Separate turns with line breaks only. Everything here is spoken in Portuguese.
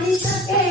mas Terra. Tá